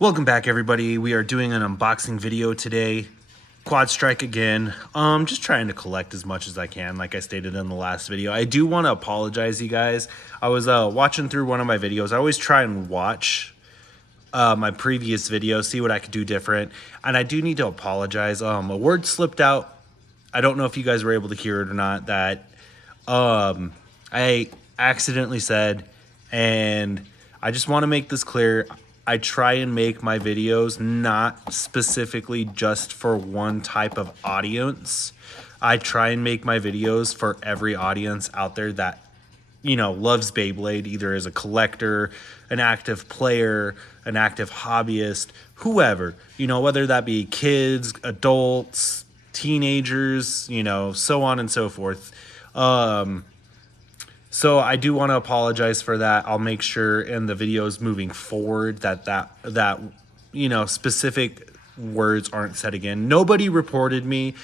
Welcome back, everybody. We are doing an unboxing video today. Quad Strike again. Just trying to collect as much as I can, like I stated in the last video. I do want to apologize, you guys. I was watching through one of my videos. I always try and watch my previous video, see what I could do different. And I do need to apologize. A word slipped out. I don't know if you guys were able to hear it or not, that I accidentally said, and I just want to make this clear. I try and make my videos not specifically just for one type of audience. I try and make my videos for every audience out there that, you know, loves Beyblade, either as a collector, an active player, an active hobbyist, whoever, you know, whether that be kids, adults, teenagers, you know, so on and so forth. So I do want to apologize for that. I'll make sure in the videos moving forward that you know, specific words aren't said again. Nobody reported me.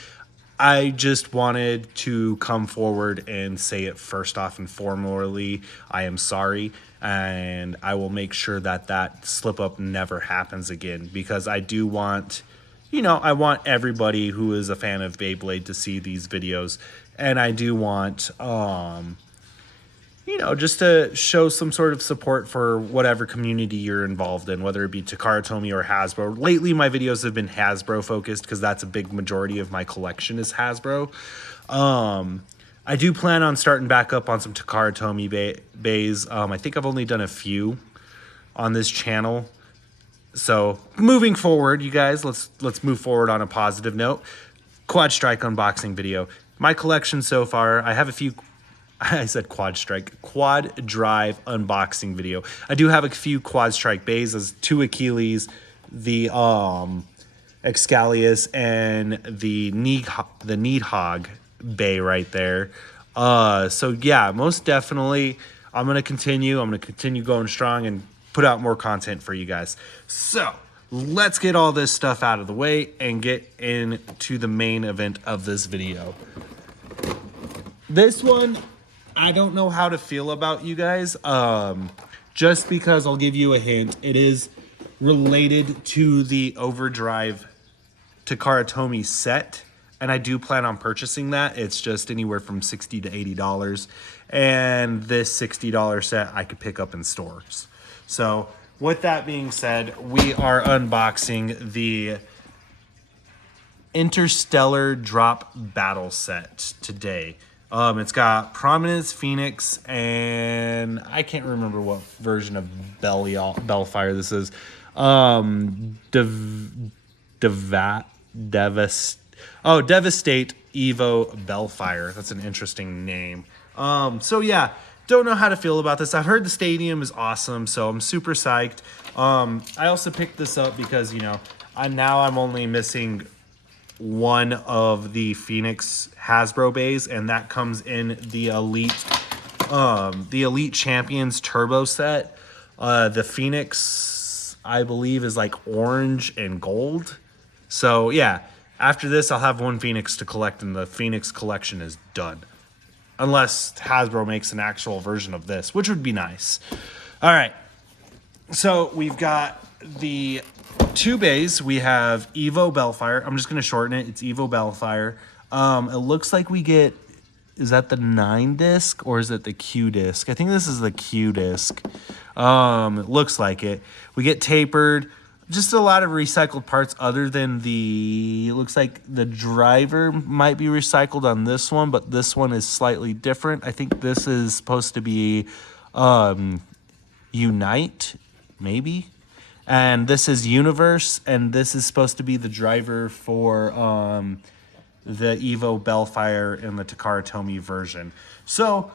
I just wanted to come forward and say it first off and formally. I am sorry, and I will make sure that that slip up never happens again, because I do want, you know, I want everybody who is a fan of Beyblade to see these videos, and I do want you know, just to show some sort of support for whatever community you're involved in, whether it be Takara Tomy or Hasbro. Lately, my videos have been Hasbro focused because that's a big majority of my collection is Hasbro. I do plan on starting back up on some Takara Tomy bays. I think I've only done a few on this channel. So moving forward, you guys, let's move forward on a positive note. Quad Strike unboxing video. My collection so far, I have a few. I said Quad Strike, Quad Drive unboxing video. I do have a few Quad Strike bays, as two Achilles, the Excalius, and the Needhog bay right there. So yeah, most definitely I'm gonna continue going strong and put out more content for you guys. So let's get all this stuff out of the way and get into the main event of this video. This one, I don't know how to feel about, you guys, just because I'll give you a hint. It is related to the Overdrive Takara Tomy set, and I do plan on purchasing that. It's just anywhere from $60 to $80, and this $60 set I could pick up in stores. So with that being said, we are unboxing the Interstellar Drop battle set today. It's got Prominence, Phoenix, and I can't remember what version of Bellfire this is. Devastate Evo Bellfire. That's an interesting name. So yeah, don't know how to feel about this. I've heard the stadium is awesome, so I'm super psyched. I also picked this up because, you know, I'm only missing one of the Phoenix Hasbro bays, and that comes in the Elite Champions Turbo set. The Phoenix, I believe, is like orange and gold. So yeah, after this I'll have one Phoenix to collect, and the Phoenix collection is done, unless Hasbro makes an actual version of this, which would be nice. All right, so we've got the two bays. We have Evo Bellfire. I'm just going to shorten it. It's Evo Bellfire. It looks like we get, is that the 9 disc or is it the Q disc? I think this is the Q disc. It looks like it. We get tapered. Just a lot of recycled parts, other than it looks like the driver might be recycled on this one, but this one is slightly different. I think this is supposed to be Unite, maybe. And this is Universe, and this is supposed to be the driver for the Evo Bellfire in the Takara Tomy version. So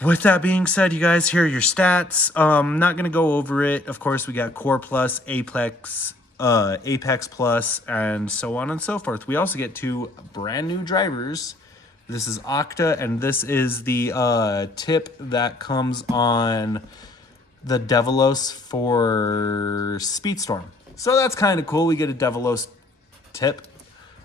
with that being said, you guys, here are your stats. I'm not going to go over it. Of course, we got Core Plus, Apex Plus, and so on and so forth. We also get two brand new drivers. This is Octa, and this is the tip that comes on the Devilos for Speedstorm. So that's kind of cool. We get a Devilos tip.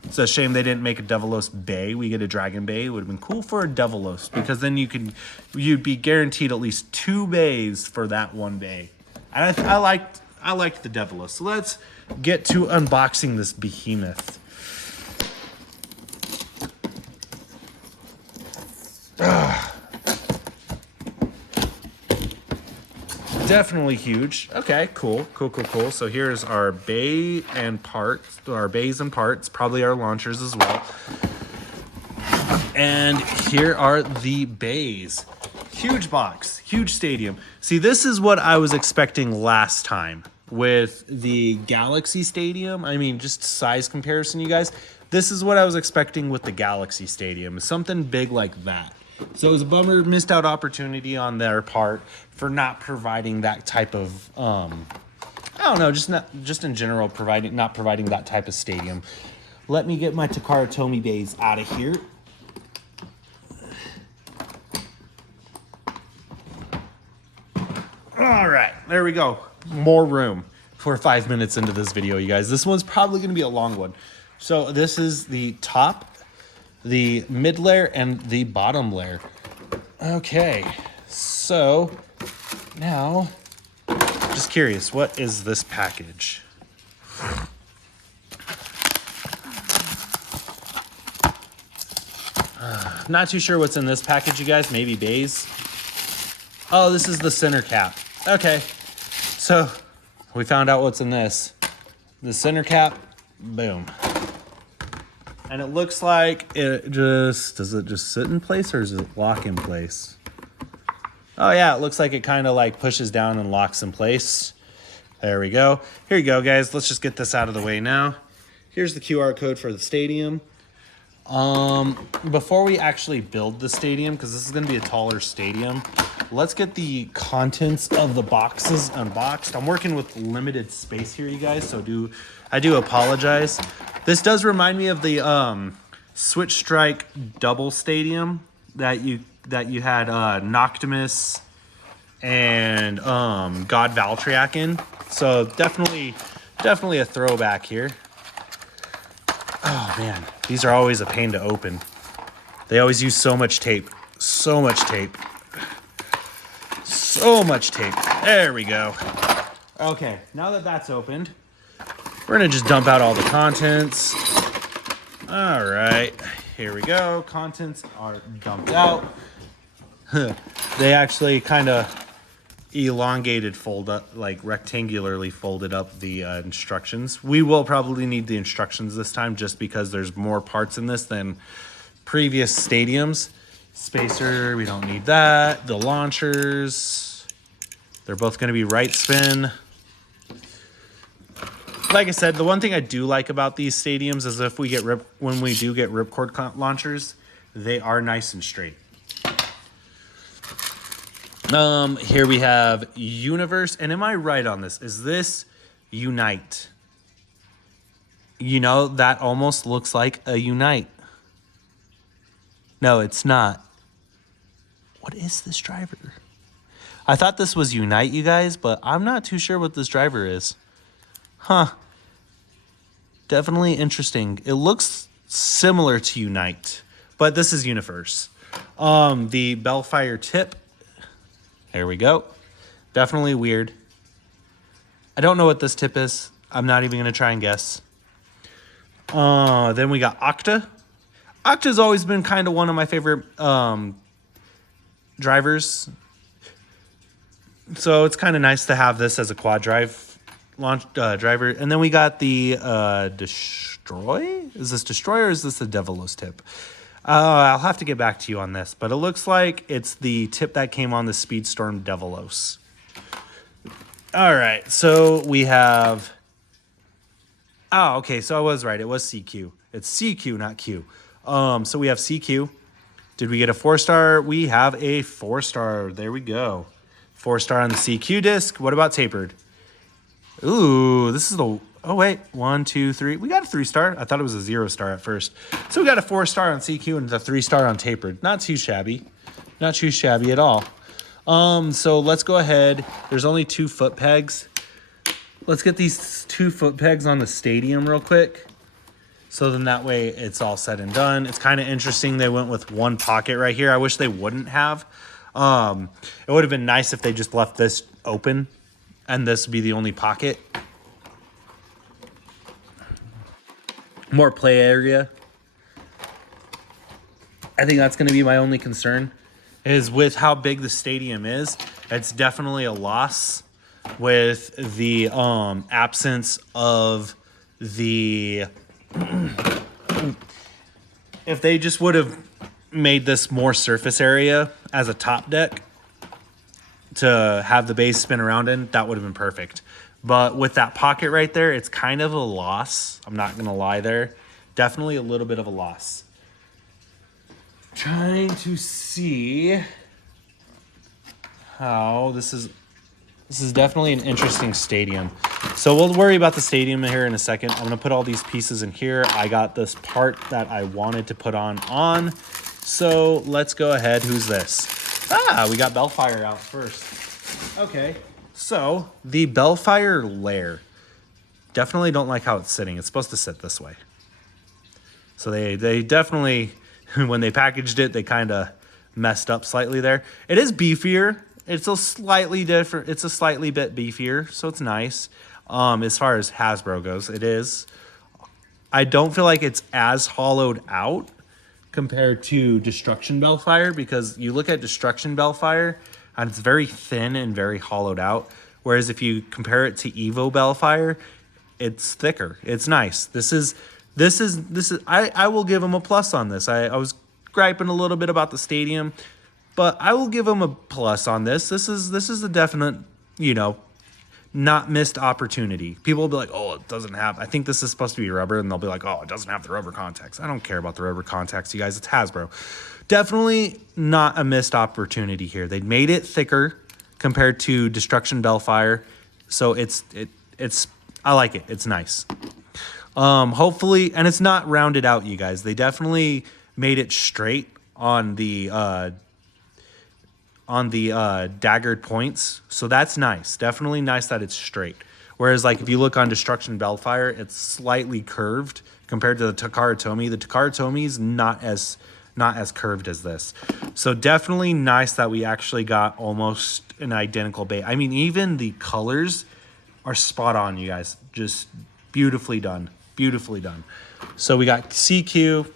It's a shame they didn't make a Devilos Bay. We get a Dragon Bay. It would have been cool for a Devilos, because then you'd be guaranteed at least 2 bays for that one bay. And I liked I like the Devilos. So let's get to unboxing this behemoth. Definitely huge. Okay, cool. So here's our bays and parts, probably our launchers as well. And here are the bays. Huge box, huge stadium. See, this is what I was expecting last time with the Galaxy Stadium. I mean, just size comparison, you guys. This is what I was expecting with the Galaxy Stadium, something big like that. So it was a bummer, missed out opportunity on their part for not providing that type of, I don't know, just in general, not providing that type of stadium. Let me get my Takara Tomy bays out of here. All right, there we go. More room for 5 minutes into this video, you guys. This one's probably going to be a long one. So this is the top, the mid layer, and the bottom layer. Okay, so now, just curious, what is this package? Not too sure what's in this package, you guys. Maybe bays. Oh, this is the center cap. Okay, so we found out what's in this. The center cap, boom. And it looks like does it just sit in place or does it lock in place? Oh yeah, it looks like it kind of like pushes down and locks in place. There we go. Here you go, guys. Let's just get this out of the way now. Here's the QR code for the stadium. Before we actually build the stadium, because this is going to be a taller stadium, let's get the contents of the boxes unboxed. I'm working with limited space here, you guys, so I do apologize. This does remind me of the Switch Strike double stadium that you had Noctimus and God Valtryek in. So definitely a throwback here. Oh man, these are always a pain to open. They always use so much tape. So much tape. There we go. Okay, now that that's opened, we're gonna just dump out all the contents. All right, here we go. Contents are dumped out. They actually kind of elongated like rectangularly folded up the instructions. We will probably need the instructions this time just because there's more parts in this than previous stadiums. Spacer, we don't need that. The launchers, they're both going to be right spin. Like I said, the one thing I do like about these stadiums is if we get when we do get ripcord launchers, they are nice and straight. Here we have Universe, and am I right on this? Is this Unite? You know, that almost looks like a Unite. No, it's not. What is this driver? I thought this was Unite, you guys, but I'm not too sure what this driver is. Huh. Definitely interesting. It looks similar to Unite, but this is Universe. The Bellfire tip. There we go. Definitely weird. I don't know what this tip is. I'm not even going to try and guess. Then we got Octa. Octa's always been kind of one of my favorite drivers. So it's kind of nice to have this as a quad drive launch driver. And then we got the Destroy. Is this Destroy or is this the Devilos tip? I'll have to get back to you on this, but it looks like it's the tip that came on the Speedstorm Devilos. All right, so we have... Oh, okay, so I was right. It was CQ. It's CQ, not Q. So we have CQ. Did we get a 4-star? We have a 4-star. There we go. 4-star on the CQ disc. What about tapered? Ooh, this is the... Oh, wait. 1, 2, 3. We got a 3-star. I thought it was a 0-star at first. So we got a 4-star on CQ and the 3-star on tapered. Not too shabby. Not too shabby at all. So let's go ahead. There's only 2 foot pegs. Let's get these 2 foot pegs on the stadium real quick. So then that way it's all said and done. It's kind of interesting they went with 1 pocket right here. I wish they wouldn't have. It would have been nice if they just left this open. and this would be the only pocket. More play area. I think that's going to be my only concern, is with how big the stadium is. It's definitely a loss with the absence of the... If they just would have made this more surface area as a top deck to have the base spin around in, that would have been perfect. But with that pocket right there, it's kind of a loss. I'm not going to lie there. Definitely a little bit of a loss. Trying to see how this is definitely an interesting stadium. So we'll worry about the stadium here in a second. I'm going to put all these pieces in here. I got this part that I wanted to put on. So let's go ahead. Who's this? We got Bellfire out first. Okay. So the Bellfire lair. Definitely don't like how it's sitting. It's supposed to sit this way. So they definitely, when they packaged it, they kind of messed up slightly there. It is beefier. It's a slightly different. It's a slightly bit beefier, so it's nice. As far as Hasbro goes, it is. I don't feel like it's as hollowed out compared to Destruction Bellfire, because you look at Destruction Bellfire and it's very thin and very hollowed out. Whereas if you compare it to Evo Bellfire, it's thicker. It's nice. This is. I will give them a plus on this. I was griping a little bit about the stadium, but I will give them a plus on this. This is a definite, not missed opportunity. People will be like, oh, it doesn't have, I think this is supposed to be rubber, and they'll be like, oh, it doesn't have the rubber contacts. I don't care about the rubber contacts, you guys. It's Hasbro. Definitely not a missed opportunity here. They made it thicker compared to Destruction Bellfire, so it's I like it. It's nice. Hopefully, and it's not rounded out, you guys. They definitely made it straight on the daggered points, so that's nice. Definitely nice that it's straight. Whereas, like, if you look on Destruction Bellfire, it's slightly curved compared to the Takara Tomy. The Takara Tomy is not as curved as this. So definitely nice that we actually got almost an identical bait. I mean, even the colors are spot on, you guys. Just beautifully done. Beautifully done. So we got CQ,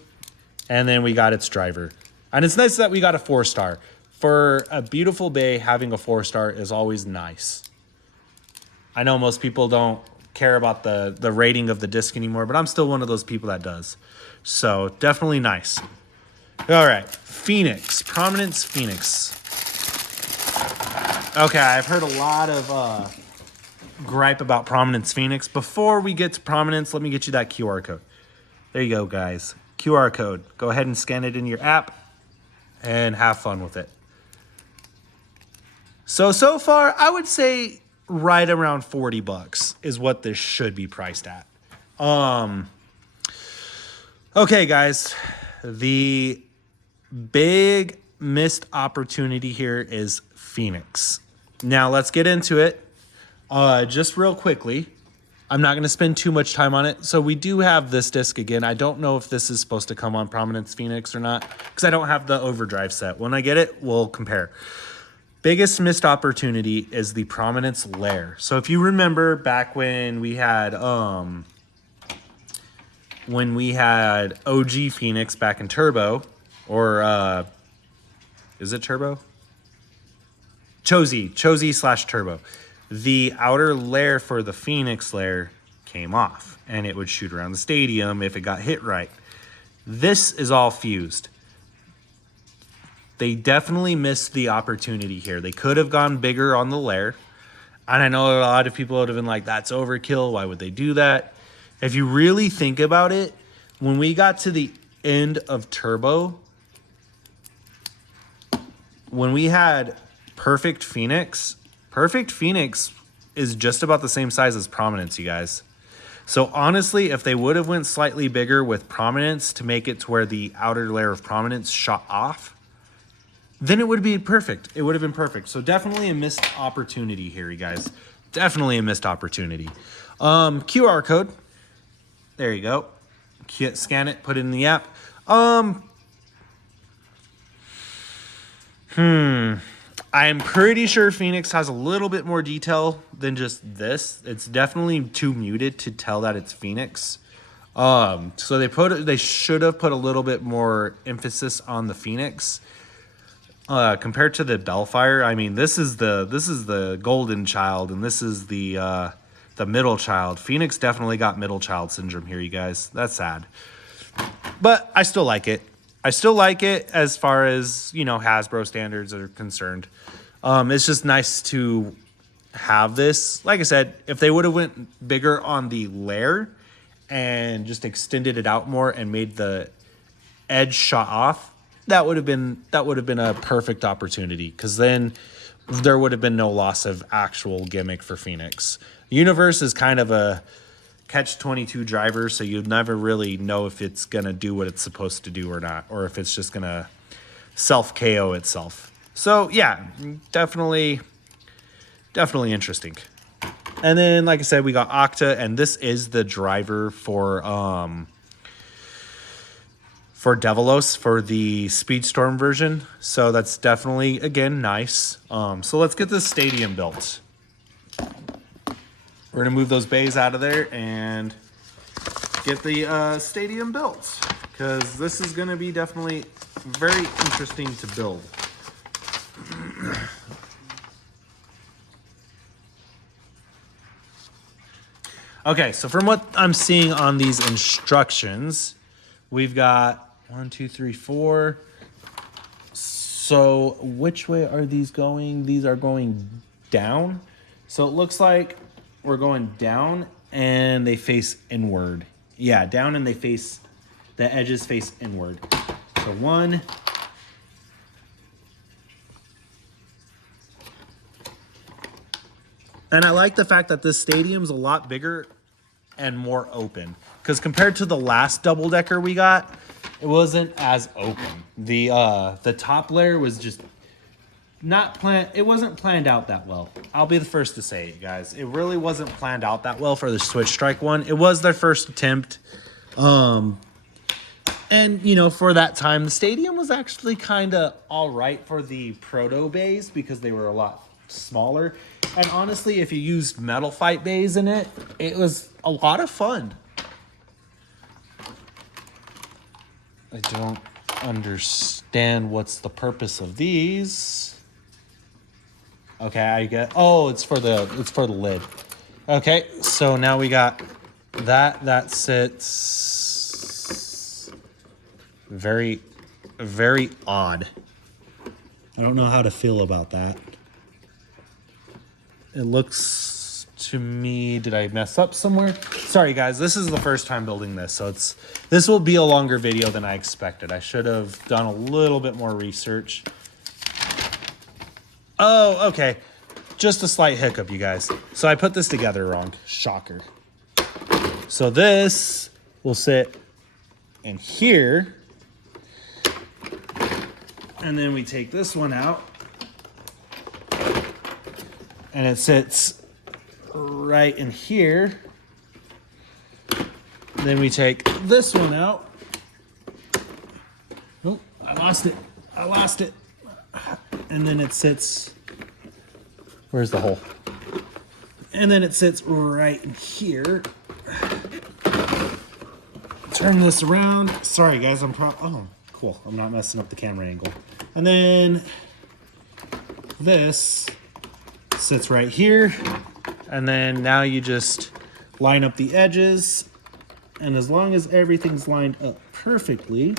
and then we got its driver. And it's nice that we got a 4-star. For a beautiful bay, having a 4-star is always nice. I know most people don't care about the rating of the disc anymore, but I'm still one of those people that does. So definitely nice. All right, Phoenix, Prominence Phoenix. Okay, I've heard a lot of gripe about Prominence Phoenix. Before we get to Prominence, let me get you that QR code. There you go, guys. QR code. Go ahead and scan it in your app and have fun with it. So far, I would say right around $40 is what this should be priced at. Okay, guys. The big missed opportunity here is Phoenix. Now, let's get into it. Just real quickly, I'm not going to spend too much time on it. So we do have this disc again. I don't know if this is supposed to come on Prominence Phoenix or not, because I don't have the overdrive set. When I get it, we'll compare. Biggest missed opportunity is the Prominence lair. So if you remember back when we had OG Phoenix back in Turbo, or is it Turbo? Chozy/Turbo. The outer layer for the Phoenix layer came off, and it would shoot around the stadium if it got hit right. This is all fused. They definitely missed the opportunity here. They could have gone bigger on the layer, and I know a lot of people would have been like, that's overkill. Why would they do that? If you really think about it, when we got to the end of Turbo, when we had Perfect Phoenix is just about the same size as Prominence, you guys. So honestly, if they would have went slightly bigger with Prominence to make it to where the outer layer of Prominence shot off, then it would be perfect. It would have been perfect. So definitely a missed opportunity here, you guys. Definitely a missed opportunity. QR code. There you go. Scan it, put it in the app. I'm pretty sure Phoenix has a little bit more detail than just this. It's definitely too muted to tell that it's Phoenix. So they should have put a little bit more emphasis on the Phoenix. Compared to the Bellfire, I mean, this is the golden child, and this is the middle child. Phoenix definitely got middle child syndrome here, you guys. That's sad, but I still like it. I still like it as far as, you know, Hasbro standards are concerned. It's just nice to have this. Like I said, if they would have went bigger on the layer and just extended it out more and made the edge shot off, that would have been a perfect opportunity, because then there would have been no loss of actual gimmick for Phoenix. Universe is kind of a catch-22 driver, so you'd never really know if it's gonna do what it's supposed to do or not, or if it's just gonna self-KO itself. So yeah, definitely interesting. And then, like I said, we got Octa, and this is the driver for Devilos for the Speedstorm version. So that's definitely, again, nice. So let's get this stadium built. We're gonna move those bays out of there and get the stadium built, because this is gonna be definitely very interesting to build. Okay, so from what I'm seeing on these instructions, we've got 1, 2, 3, 4. So which way are these going? These are going down. So it looks like we're going down and they face inward. Yeah, down and the edges face inward. So 1. And I like the fact that this stadium's a lot bigger and more open, because compared to the last double decker we got, it wasn't as open. The top layer was just not planned. It wasn't planned out that well. I'll be the first to say it, guys. It really wasn't planned out that well for the Switch Strike one. It was their first attempt. And, you know, for that time, the stadium was actually kind of all right for the proto bays, because they were a lot smaller. And honestly, if you used metal fight bays in it, it was a lot of fun. I don't understand what's the purpose of these. Okay, I get. Oh, it's for the lid. Okay, so now we got that sits very, very odd. I don't know how to feel about that. It looks to me, did I mess up somewhere? Sorry guys, this is the first time building this, so this will be a longer video than I expected. I should have done a little bit more research. Oh, okay. Just a slight hiccup, you guys. So I put this together wrong. Shocker. So this will sit in here. And then we take this one out. And it sits right in here. Then we take this one out. Oh, I lost it. And then it sits, where's the hole? And then it sits right in here. Turn this around. Sorry guys, oh, cool. I'm not messing up the camera angle. And then this sits right here, and then now you just line up the edges, and as long as everything's lined up perfectly,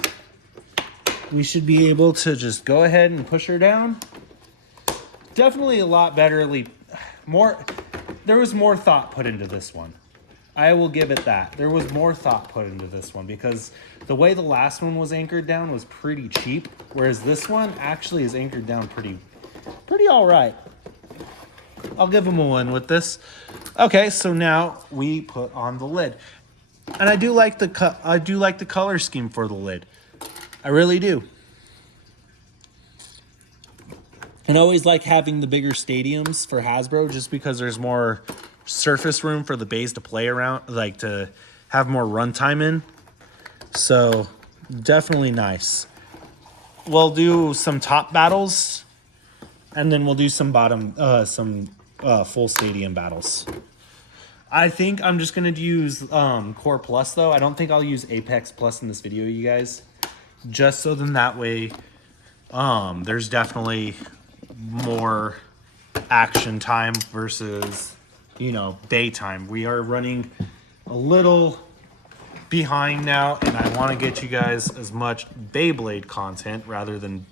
we should be able to just go ahead and push her down. Definitely a lot better, there was more thought put into this one. I will give it that. There was more thought put into this one, because the way the last one was anchored down was pretty cheap, whereas this one actually is anchored down pretty all right. I'll give them a 1 with this. Okay, so now we put on the lid, and I do like the color scheme for the lid. I really do. And I always like having the bigger stadiums for Hasbro, just because there's more surface room for the bays to play around, like to have more runtime in. So definitely nice. We'll do some top battles And then we'll do some full stadium battles. I think I'm just going to use Core Plus, though. I don't think I'll use Apex Plus in this video, you guys. Just so then that way there's definitely more action time versus, you know, daytime. We are running a little behind now, and I want to get you guys as much Beyblade content rather than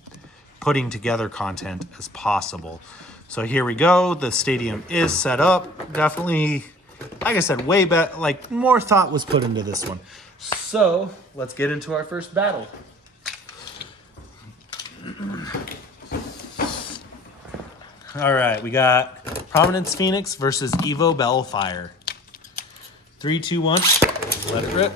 putting together content as possible. So here we go. The stadium is set up. Definitely, like I said, way better, like more thought was put into this one. So let's get into our first battle. All right, we got Prominence Phoenix versus Evo Bellfire. 3, 2, 1, let it rip.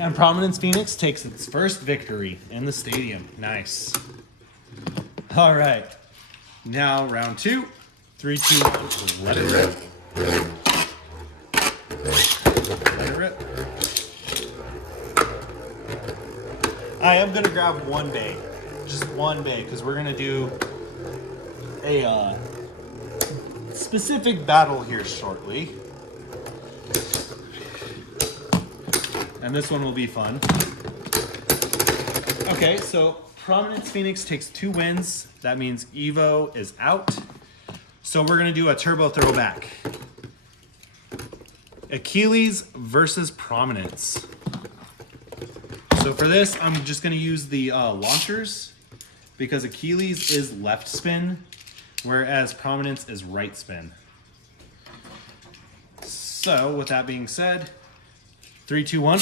And Prominence Phoenix takes its first victory in the stadium. Nice. All right. Now round 2. 3, 2, 1. Let it rip. Let it rip. I am gonna grab one bay, just one bay, because we're gonna do a specific battle here shortly. And this one will be fun. Okay, so Prominence Phoenix takes 2 wins. That means Evo is out. So we're gonna do a turbo throwback. Achilles versus Prominence. So for this, I'm just gonna use the launchers because Achilles is left spin, whereas Prominence is right spin. So with that being said, 3, 2, 1.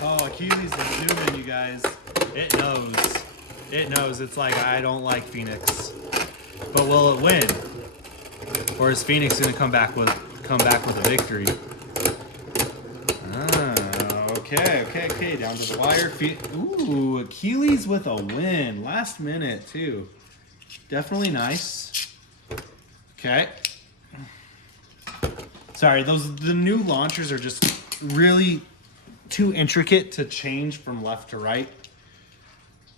Oh, Achilles is zooming, you guys. It knows. It knows. It's like, I don't like Phoenix. But will it win? Or is Phoenix gonna come back with a victory? Okay. Down to the wire. Ooh, Achilles with a win. Last minute, too. Definitely nice. Okay. Sorry, the new launchers are just really too intricate to change from left to right.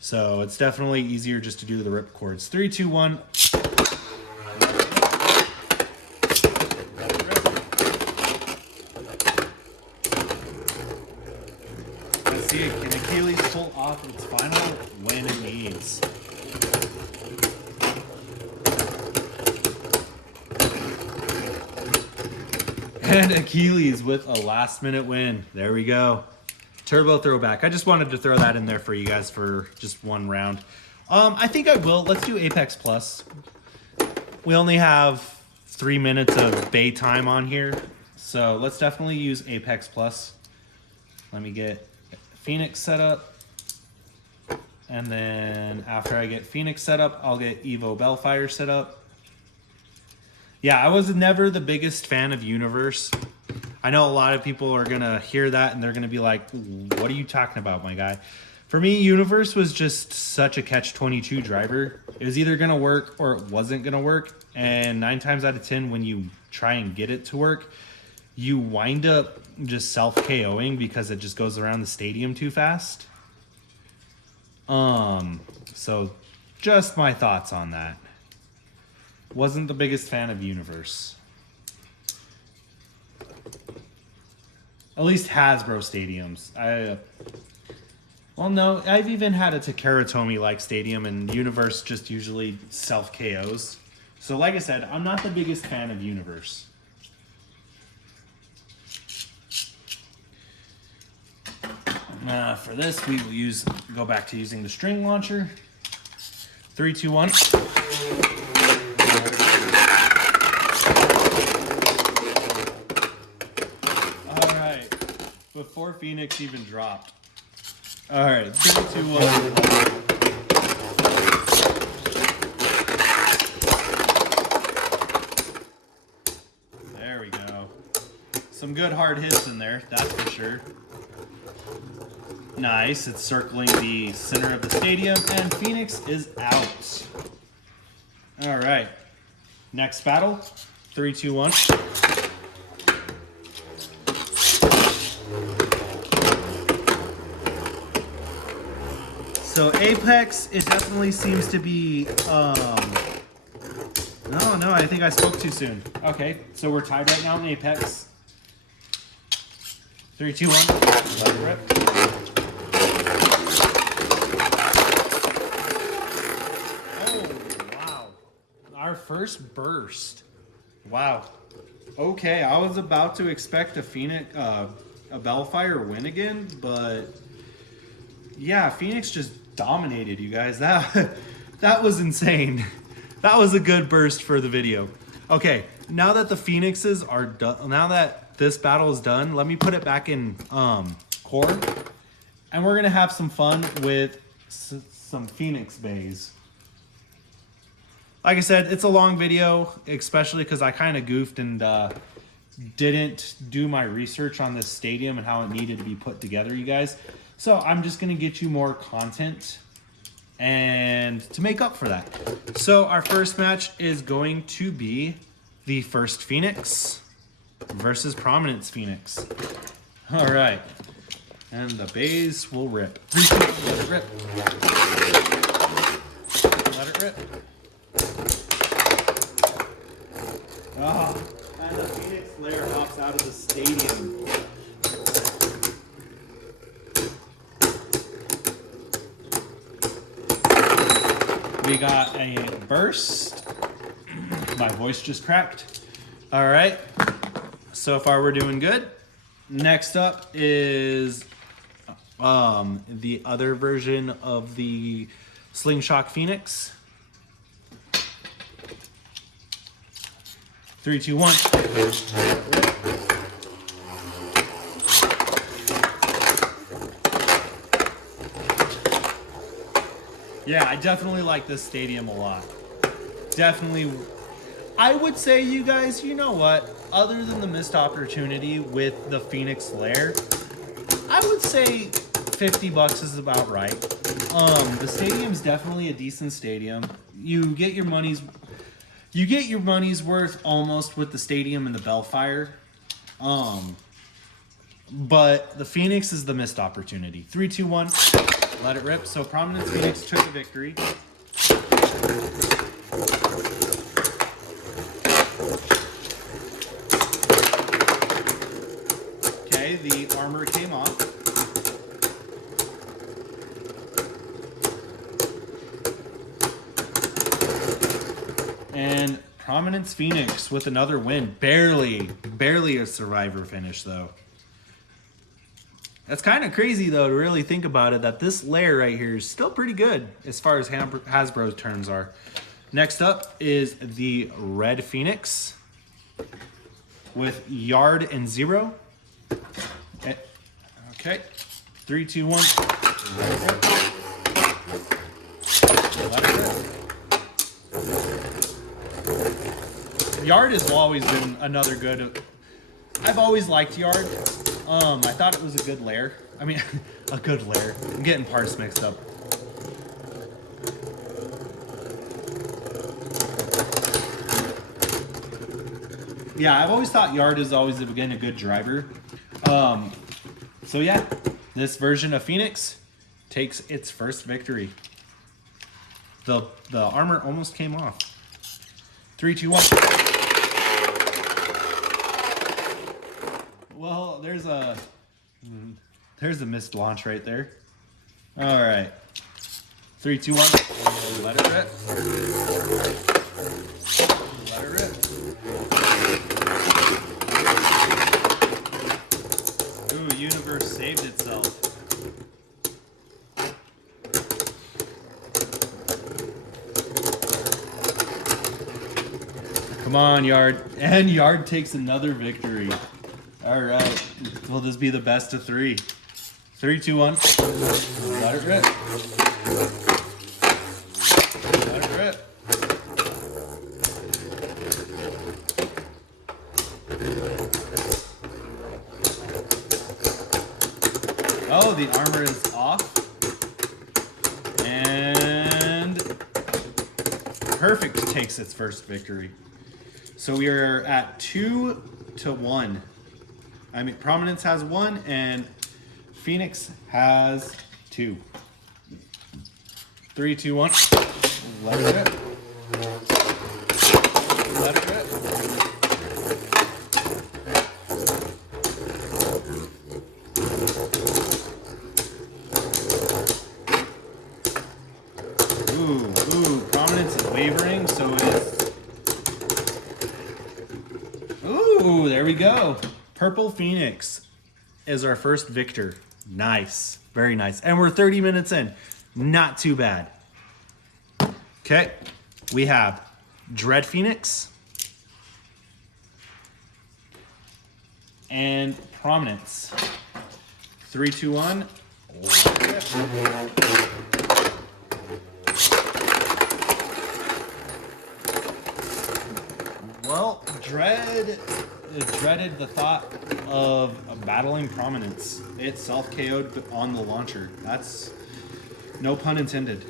So it's definitely easier just to do the rip chords. 3, 2, 1. Let's see, can Achilles pull off its final win it needs? And Achilles with a last minute win. There we go. Turbo throwback. I just wanted to throw that in there for you guys for just one round. I think I will. Let's do Apex Plus. We only have 3 minutes of bay time on here. So let's definitely use Apex Plus. Let me get Phoenix set up. And then after I get Phoenix set up, I'll get Evo Bellfire set up. Yeah, I was never the biggest fan of Universe. I know a lot of people are going to hear that and they're going to be like, what are you talking about, my guy? For me, Universe was just such a catch-22 driver. It was either going to work or it wasn't going to work. And 9 times out of 10, when you try and get it to work, you wind up just self-KOing because it just goes around the stadium too fast. So just my thoughts on that. Wasn't the biggest fan of Universe. At least Hasbro stadiums. Well, no, I've even had a Takara Tomy-like stadium, and Universe just usually self-KOs. So like I said, I'm not the biggest fan of Universe. For this, we will go back to using the string launcher. 3, 2, 1. Before Phoenix even dropped. All right, 3, 2, 1. There we go. Some good hard hits in there, that's for sure. Nice. It's circling the center of the stadium, and Phoenix is out. All right. Next battle. 3, 2, 1. So Apex, it definitely seems to be, no, I think I spoke too soon. Okay, so we're tied right now in Apex. 3, 2, 1. Let it rip. Oh, wow. Our first burst. Wow. Okay, I was about to expect a Phoenix, a Bellfire win again, but yeah, Phoenix just dominated, you guys. That was insane. That was a good burst for the video. Okay, now that the Phoenixes are done, now that this battle is done, let me put it back in core, and we're gonna have some fun with some Phoenix bays. Like I said, it's a long video, especially because I kind of goofed and didn't do my research on this stadium and how it needed to be put together, you guys. So I'm just gonna get you more content and to make up for that. So our first match is going to be the First Phoenix versus Prominence Phoenix. All right, and the bays will rip. Let it rip. Let it rip. Oh, and the Phoenix Lair hops out of the stadium. We got a burst. My voice just cracked. All right, so far we're doing good. Next up is the other version of the Slingshot Phoenix. 3, 2, 1. Yeah, I definitely like this stadium a lot. Definitely. I would say, you guys, you know what? Other than the missed opportunity with the Phoenix Lair, I would say $50 is about right. The stadium's definitely a decent stadium. You get your money's worth almost with the stadium and the Bellfire. But the Phoenix is the missed opportunity. 3, 2, 1. Let it rip. So Prominence Phoenix took the victory. Okay, the armor came off. And Prominence Phoenix with another win. Barely a survivor finish though. That's kind of crazy though to really think about it, that this layer right here is still pretty good as far as Hasbro's terms are. Next up is the Red Phoenix with Yard and Zero. Okay, 3, 2, 1. Let it rip. Yard has always been another good. I've always liked Yard. I thought it was a good lair. I mean, a good lair. I'm getting parts mixed up. Yeah, I've always thought Yard is always, again, a good driver. So yeah, this version of Phoenix takes its first victory. The armor almost came off. 3, 2, 1. Well, there's a missed launch right there. All right. 3, 2, 1. Let it rip. Let it rip. Ooh, universe saved itself. Come on, Yard. And Yard takes another victory. All right. Will this be the best of 3? 3, 2, 1. Let it rip. Let it rip. Oh, go. The armor is off. And Perfect takes its first victory. So we are at 2-1. I mean, Prominence has 1 and Phoenix has 2. 3, 2, 1. Let it rip. Let it rip. Ooh, Prominence is wavering, so it's... Ooh, there we go. Purple Phoenix is our first victor. Nice, very nice. And we're 30 minutes in. Not too bad. Okay, we have Dread Phoenix and Prominence. 3, 2, 1. Well, dreaded the thought of battling Prominence. It self-KO'd on the launcher. That's no pun intended.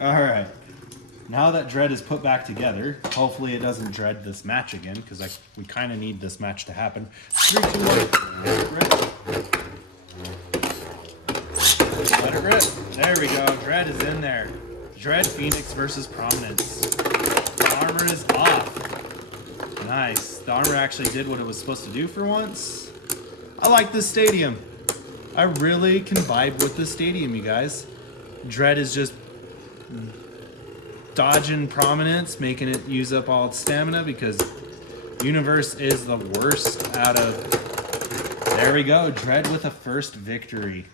Alright. Now that Dread is put back together, hopefully it doesn't dread this match again, because we kind of need this match to happen. 3, 2, 1. Let it rip. There we go. Dread is in there. Dread Phoenix versus Prominence. The armor is off. Nice. The armor actually did what it was supposed to do for once. I like this stadium. I really can vibe with this stadium, you guys. Dread is just dodging Prominence, making it use up all its stamina because Universe is the worst out of... There we go. Dread with a first victory.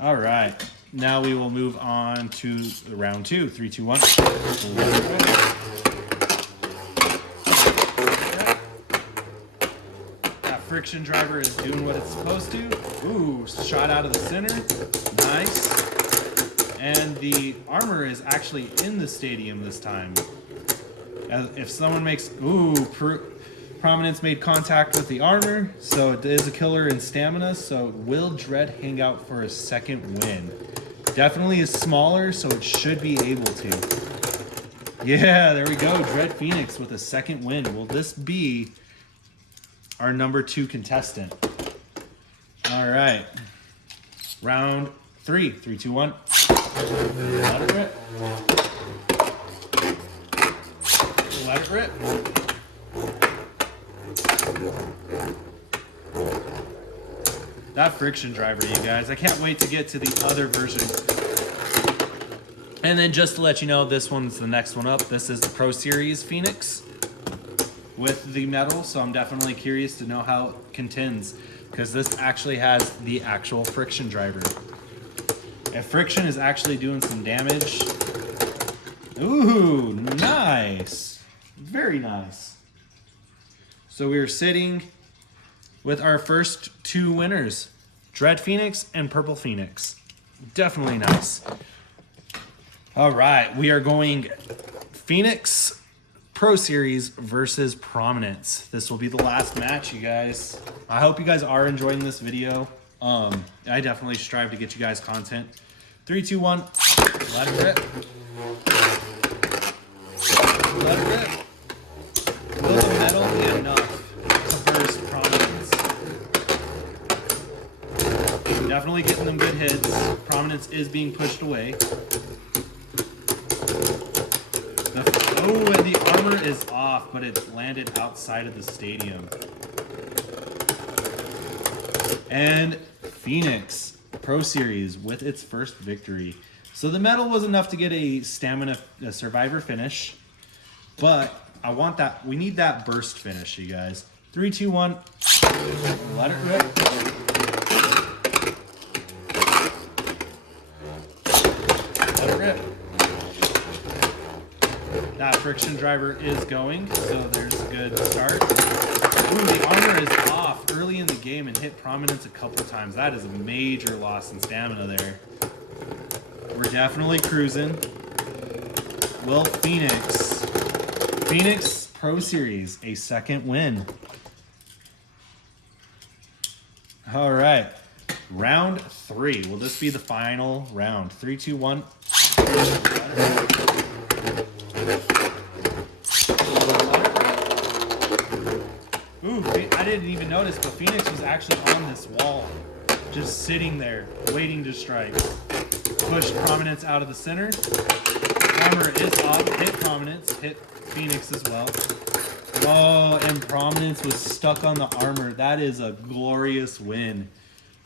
All right. Now we will move on to round 2. 3, 2, 1. That friction driver is doing what it's supposed to. Ooh, shot out of the center. Nice. And the armor is actually in the stadium this time. If someone makes... Ooh, Prominence made contact with the armor, so it is a killer in stamina, so will Dread hang out for a second win? Definitely is smaller, so it should be able to. Yeah, there we go. Dread Phoenix with a second win. Will this be our number 2 contestant? All right. Round 3. 3, 2, 1. Let it rip. Let it rip. That friction driver, you guys. I can't wait to get to the other version. And then just to let you know, this one's the next one up. This is the Pro Series Phoenix with the metal, so I'm definitely curious to know how it contends, because this actually has the actual friction driver. If friction is actually doing some damage... Ooh, nice. Very nice. So we are sitting with our first 2 winners, Dread Phoenix and Purple Phoenix. Definitely nice. All right, we are going Phoenix Pro Series versus Prominence. This will be the last match, you guys. I hope you guys are enjoying this video. I definitely strive to get you guys content. 3, 2, 1, let it rip. Let it rip. Will the metal be enough to burst Prominence? Definitely getting them good hits. Prominence is being pushed away. And the armor is off, but it landed outside of the stadium. And Phoenix Pro Series with its first victory. So the metal was enough to get a survivor finish, but I want that. We need that burst finish, you guys. 3, 2, 1. Let it rip. Let it rip. That friction driver is going, so there's a good start. Ooh, the armor is off early in the game and hit Prominence a couple times. That is a major loss in stamina there. We're definitely cruising. Will Phoenix Pro Series, a second win. All right, round 3. Will this be the final round? 3, 2, 1. Ooh, I didn't even notice, but Phoenix was actually on this wall, just sitting there, waiting to strike. Push Prominence out of the center. Armor is up, hit Prominence, hit Phoenix as well. Oh, and Prominence was stuck on the armor. That is a glorious win.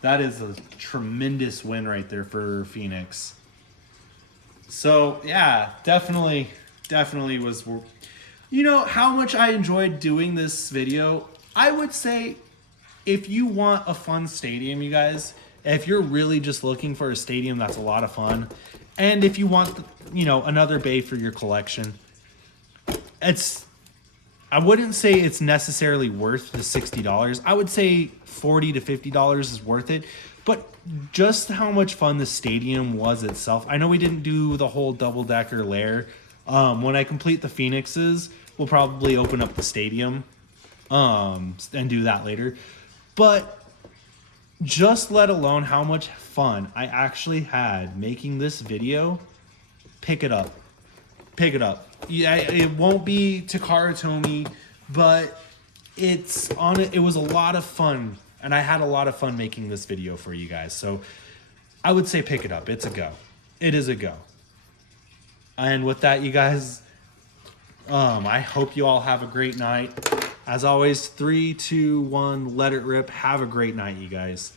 That is a tremendous win right there for Phoenix. So, yeah, definitely was... You know how much I enjoyed doing this video? I would say if you want a fun stadium, you guys, if you're really just looking for a stadium that's a lot of fun, and if you want, another bay for your collection, I wouldn't say it's necessarily worth the $60. I would say $40 to $50 is worth it. But just how much fun the stadium was itself. I know we didn't do the whole double-decker lair. When I complete the Phoenixes, we'll probably open up the stadium and do that later. But just let alone how much fun I actually had making this video, pick it up. Pick it up. Yeah, it won't be Takara Tomy, but it was a lot of fun, and I had a lot of fun making this video for you guys. So I would say pick it up. It's a go. It is a go. And with that, you guys, I hope you all have a great night. As always, 3, 2, 1, let it rip. Have a great night, you guys.